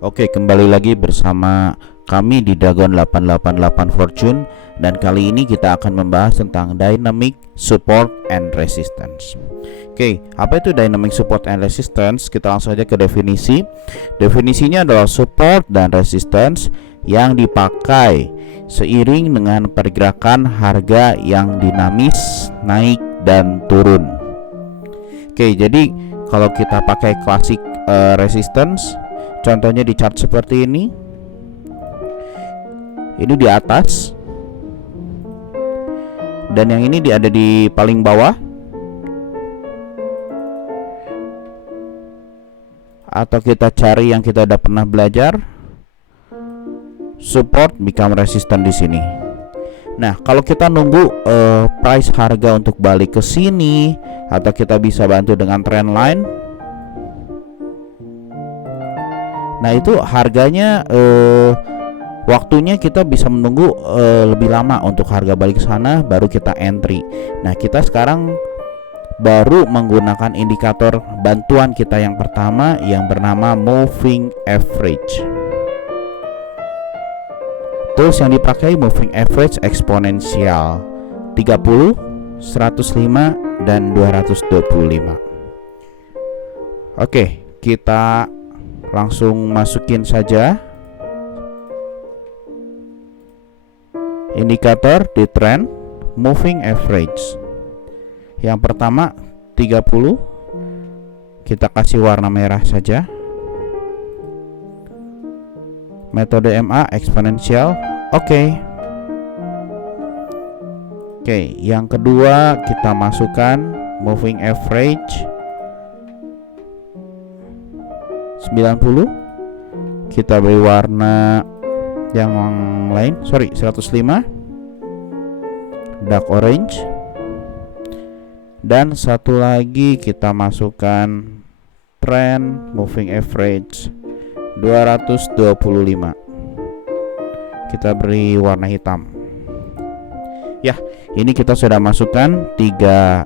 Oke, kembali lagi bersama kami di Dragon 888 Fortune, dan kali ini kita akan membahas tentang Dynamic Support and Resistance. Oke, apa itu Dynamic Support and Resistance? Kita langsung aja ke definisi. Definisinya adalah support dan resistance yang dipakai seiring dengan pergerakan harga yang dinamis, naik dan turun. Oke, jadi kalau kita pakai klasik resistance, contohnya di chart seperti ini. Ini di atas, dan yang ini ada di paling bawah. Atau kita cari yang kita udah pernah belajar, support become resistant di sini. Nah, kalau kita nunggu price harga untuk balik ke sini, atau kita bisa bantu dengan trend line. Nah, itu harganya waktunya kita bisa menunggu lebih lama untuk harga balik ke sana, baru kita entry. Nah, kita sekarang baru menggunakan indikator bantuan kita yang pertama yang bernama moving average. Tools yang dipakai moving average eksponensial 30, 105 dan 225. Oke, kita langsung masukin saja indikator di trend moving average. Yang pertama 30, kita kasih warna merah saja. Metode MA eksponensial. Oke, yang kedua kita masukkan moving average 90. Kita beri warna yang lain, 105, dark orange. Dan satu lagi kita masukkan trend moving average 225. Kita beri warna hitam. Ya, ini kita sudah masukkan 3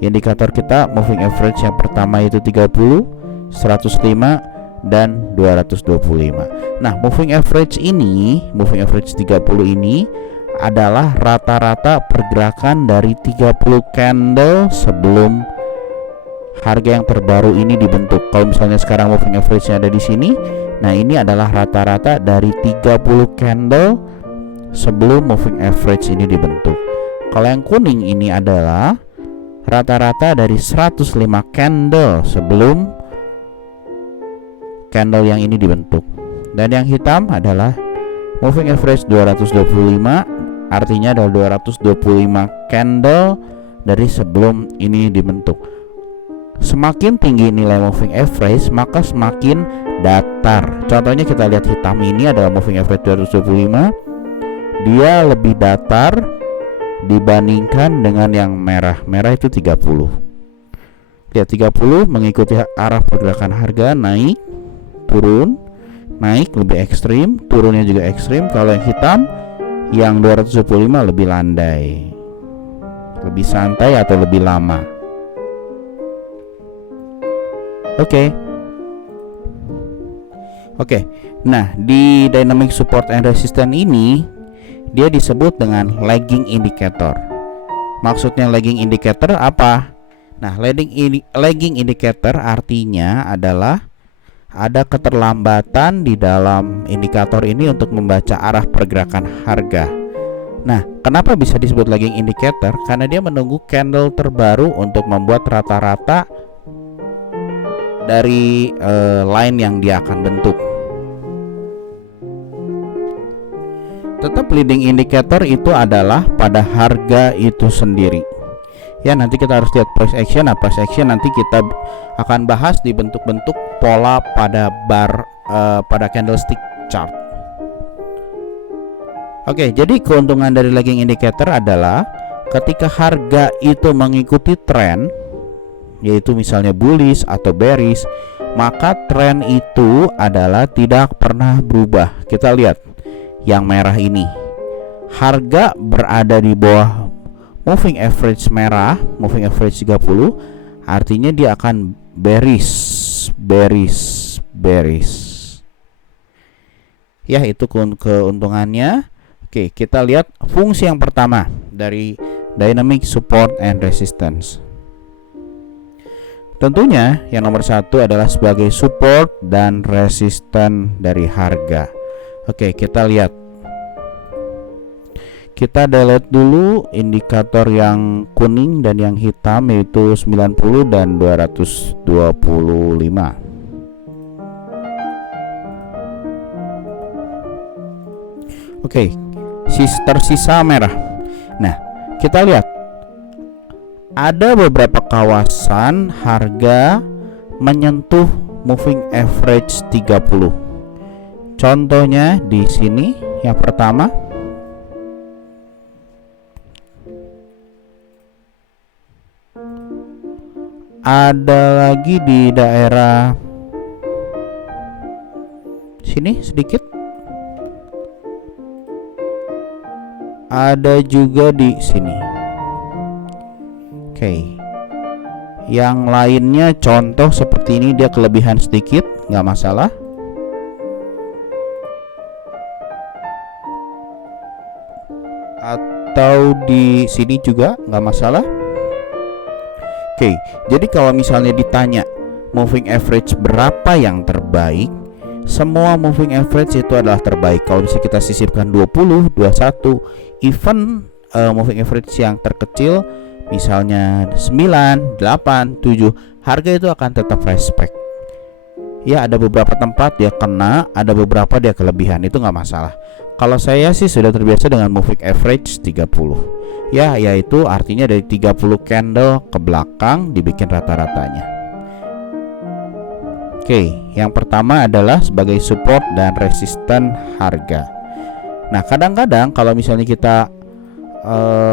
indikator kita moving average. Yang pertama itu 30, 105 dan 225. Nah, moving average 30 ini adalah rata-rata pergerakan dari 30 candle sebelum harga yang terbaru ini dibentuk. Kalau misalnya sekarang moving average-nya ada di sini, nah ini adalah rata-rata dari 30 candle sebelum moving average ini dibentuk. Kalau yang kuning ini adalah rata-rata dari 105 candle sebelum candle yang ini dibentuk. Dan yang hitam adalah moving average 225, artinya adalah 225 candle dari sebelum ini dibentuk. Semakin tinggi nilai moving average, maka semakin datar. Contohnya kita lihat hitam ini adalah moving average 225. Dia lebih datar dibandingkan dengan yang merah. Merah itu 30. Lihat 30 mengikuti arah pergerakan harga, naik, turun, naik lebih ekstrim, turunnya juga ekstrim. Kalau yang hitam, yang 225 lebih landai, lebih santai atau lebih lama. Oke. Nah, di dynamic support and resistance ini dia disebut dengan lagging indicator. Maksudnya lagging indicator apa? Nah, lagging indicator artinya adalah ada keterlambatan di dalam indikator ini untuk membaca arah pergerakan harga. Nah, kenapa bisa disebut lagging indicator? Karena dia menunggu candle terbaru untuk membuat rata-rata dari line yang dia akan bentuk. Tetap leading indicator itu adalah pada harga itu sendiri. Ya, nanti kita harus lihat price action. Nah, price action nanti kita akan bahas di bentuk-bentuk pola pada bar pada candlestick chart. Oke, jadi keuntungan dari lagging indicator adalah ketika harga itu mengikuti tren, yaitu misalnya bullish atau bearish, maka tren itu adalah tidak pernah berubah. Kita lihat yang merah ini, harga berada di bawah moving average merah, moving average 30, artinya dia akan bearish. Ya, itu keuntungannya. Oke, kita lihat fungsi yang pertama dari dynamic support and resistance. Tentunya yang nomor satu adalah sebagai support dan resisten dari harga. Oke, kita lihat. Kita delete dulu indikator yang kuning dan yang hitam, yaitu 90 dan 225. Oke, tersisa merah. Nah, kita lihat ada beberapa kawasan harga menyentuh moving average 30. Contohnya di sini yang pertama, ada lagi di daerah sini sedikit, ada juga di sini. Oke, yang lainnya contoh seperti ini, dia kelebihan sedikit, nggak masalah. Atau di sini juga nggak masalah. Oke, jadi kalau misalnya ditanya moving average berapa yang terbaik, semua moving average itu adalah terbaik. Kalau bisa kita sisipkan 20, 21, even moving average yang terkecil misalnya 9, 8, 7, harga itu akan tetap respect. Ya, ada beberapa tempat dia kena, ada beberapa dia kelebihan, itu nggak masalah. Kalau saya sih sudah terbiasa dengan moving average 30. Ya, yaitu artinya dari 30 candle ke belakang dibikin rata-ratanya. Oke, yang pertama adalah sebagai support dan resisten harga. Nah, kadang-kadang kalau misalnya kita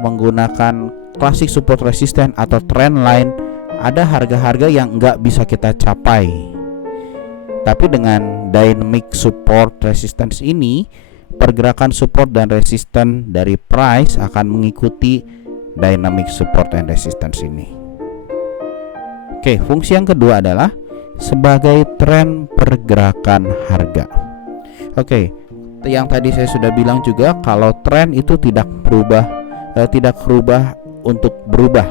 menggunakan classic support resisten atau trend line, ada harga-harga yang nggak bisa kita capai. Tapi dengan dynamic support resistance ini, pergerakan support dan resisten dari price akan mengikuti dynamic support and resistance ini. Oke, fungsi yang kedua adalah sebagai tren pergerakan harga. Oke, yang tadi saya sudah bilang juga, kalau tren itu tidak mudah untuk berubah.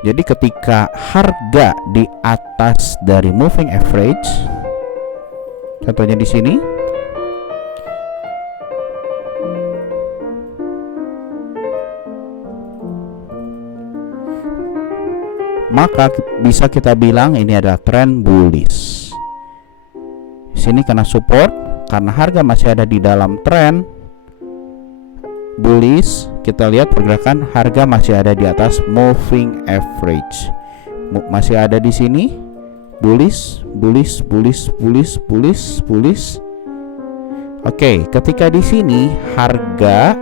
Jadi ketika harga di atas dari moving average, contohnya di sini, maka bisa kita bilang ini adalah tren bullish. Sini karena support, karena harga masih ada di dalam tren bullish, kita lihat pergerakan harga masih ada di atas moving average. Masih ada di sini bullish. Oke, ketika di sini harga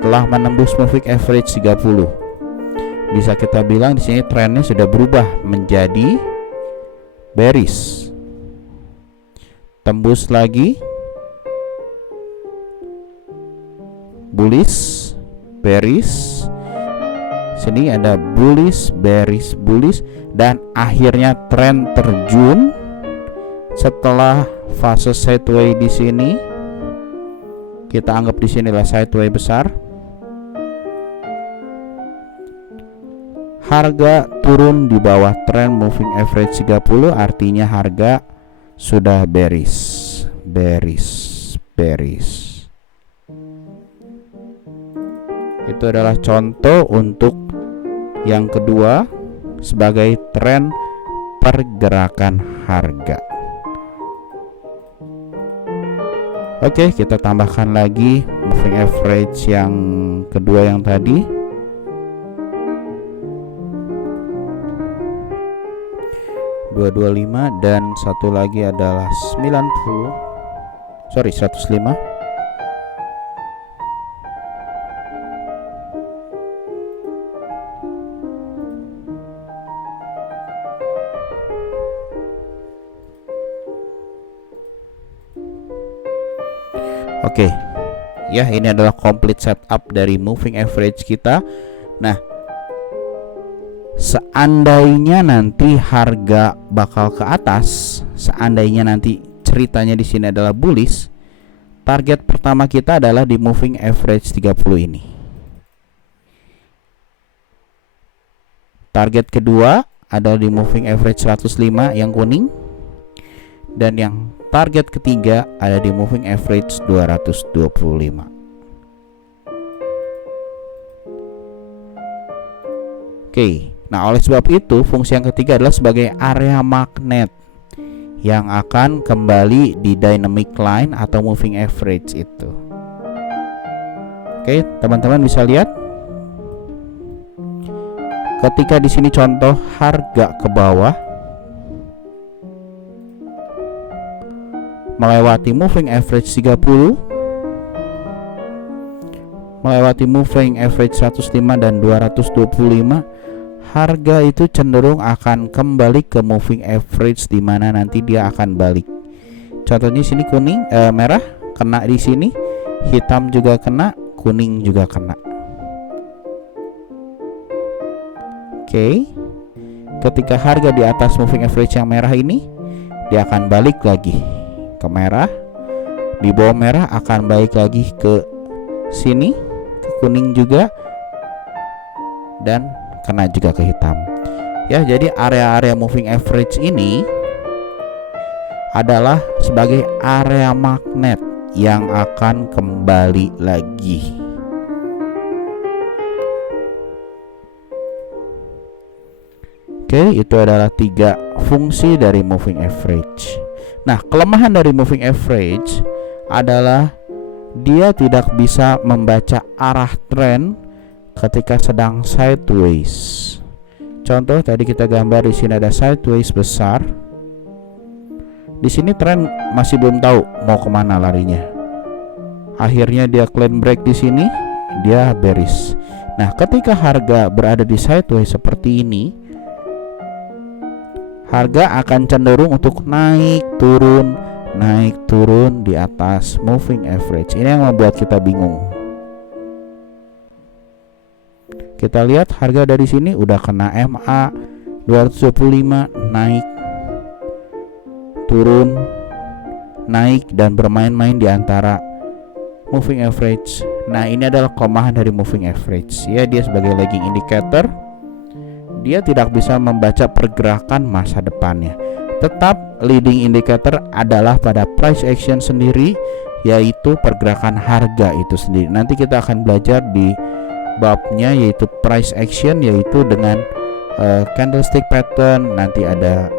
telah menembus moving average 30. Bisa kita bilang di sini trennya sudah berubah menjadi bearish. Tembus lagi bullish, bearish. Sini ada bullish, bearish, bullish, dan akhirnya tren terjun setelah fase sideway di sini. Kita anggap di sini adalah sideway besar. Harga turun di bawah tren moving average 30, artinya harga sudah bearish. Itu adalah contoh untuk yang kedua sebagai tren pergerakan harga. Oke, kita tambahkan lagi moving average yang kedua yang tadi. (225) dan satu lagi adalah 105. Oke, ya, ini adalah complete setup dari moving average kita. Nah, seandainya nanti harga bakal ke atas, seandainya nanti ceritanya di sini adalah bullish, target pertama kita adalah di moving average 30 ini. Target kedua adalah di moving average 105 yang kuning, dan yang target ketiga ada di moving average 225. Oke. Nah, oleh sebab itu fungsi yang ketiga adalah sebagai area magnet yang akan kembali di dynamic line atau moving average itu. Oke, teman-teman bisa lihat ketika di sini contoh harga ke bawah melewati moving average 30, melewati moving average 105 dan 225, harga itu cenderung akan kembali ke moving average di mana nanti dia akan balik. Contohnya sini kuning, merah kena di sini, hitam juga kena, kuning juga kena. Oke. Ketika harga di atas moving average yang merah ini, dia akan balik lagi ke merah. Di bawah merah akan balik lagi ke sini, ke kuning juga, dan kena juga ke hitam. Ya, jadi area-area moving average ini adalah sebagai area magnet yang akan kembali lagi. Oke, itu adalah 3 fungsi dari moving average. Nah, kelemahan dari moving average adalah dia tidak bisa membaca arah tren ketika sedang sideways. Contoh tadi kita gambar di sini ada sideways besar. Di sini tren masih belum tahu mau kemana larinya. Akhirnya dia clean break di sini, dia bearish. Nah, ketika harga berada di sideways seperti ini, harga akan cenderung untuk naik turun di atas moving average. Ini yang membuat kita bingung. Kita lihat harga dari sini udah kena MA 225, naik turun, naik, dan bermain-main di antara moving average. Nah, ini adalah kelemahan dari moving average. Ya, dia sebagai lagging indicator, dia tidak bisa membaca pergerakan masa depannya. Tetap leading indicator adalah pada price action sendiri, yaitu pergerakan harga itu sendiri. Nanti kita akan belajar di babnya yaitu price action, yaitu dengan candlestick pattern, nanti ada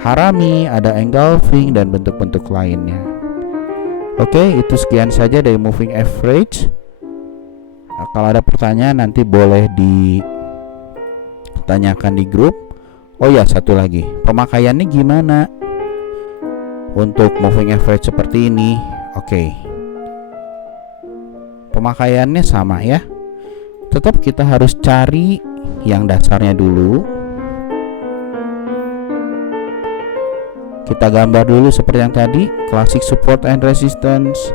harami, ada engulfing, dan bentuk-bentuk lainnya. Oke, itu sekian saja dari moving average. Kalau ada pertanyaan nanti boleh ditanyakan di grup. Oh ya, satu lagi, pemakaiannya gimana untuk moving average seperti ini? Oke, pemakaiannya sama ya. Tetap kita harus cari yang dasarnya dulu. Kita gambar dulu seperti yang tadi, classic support and resistance.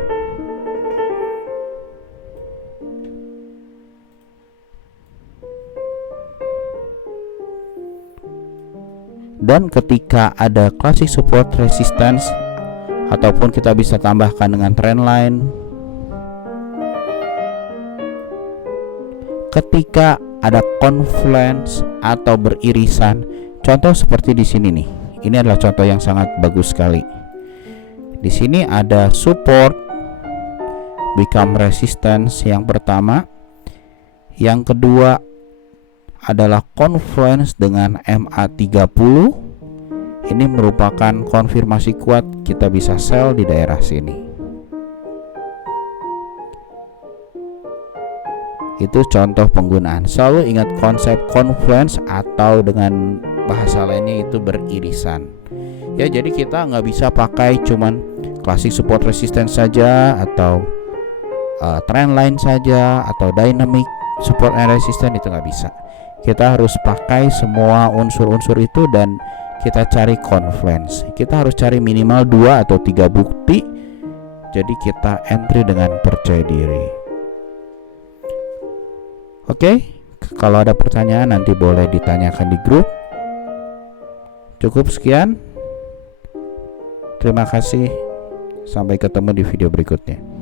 Dan ketika ada classic support resistance, ataupun kita bisa tambahkan dengan trend line, ketika ada confluence atau beririsan, contoh seperti di sini nih. Ini adalah contoh yang sangat bagus sekali. Di sini ada support become resistance yang pertama. Yang kedua adalah confluence dengan MA30. Ini merupakan konfirmasi kuat kita bisa sell di daerah sini. Itu contoh penggunaan. Selalu ingat konsep confluence atau dengan bahasa lainnya itu beririsan. Ya, jadi kita nggak bisa pakai cuman classic support resistance saja, atau trend line saja, atau dynamic support and resistance, itu nggak bisa. Kita harus pakai semua unsur-unsur itu dan kita cari confluence. Kita harus cari minimal 2 atau 3 bukti. Jadi kita entry dengan percaya diri. Oke, Kalau ada pertanyaan nanti boleh ditanyakan di grup. Cukup sekian. Terima kasih. Sampai ketemu di video berikutnya.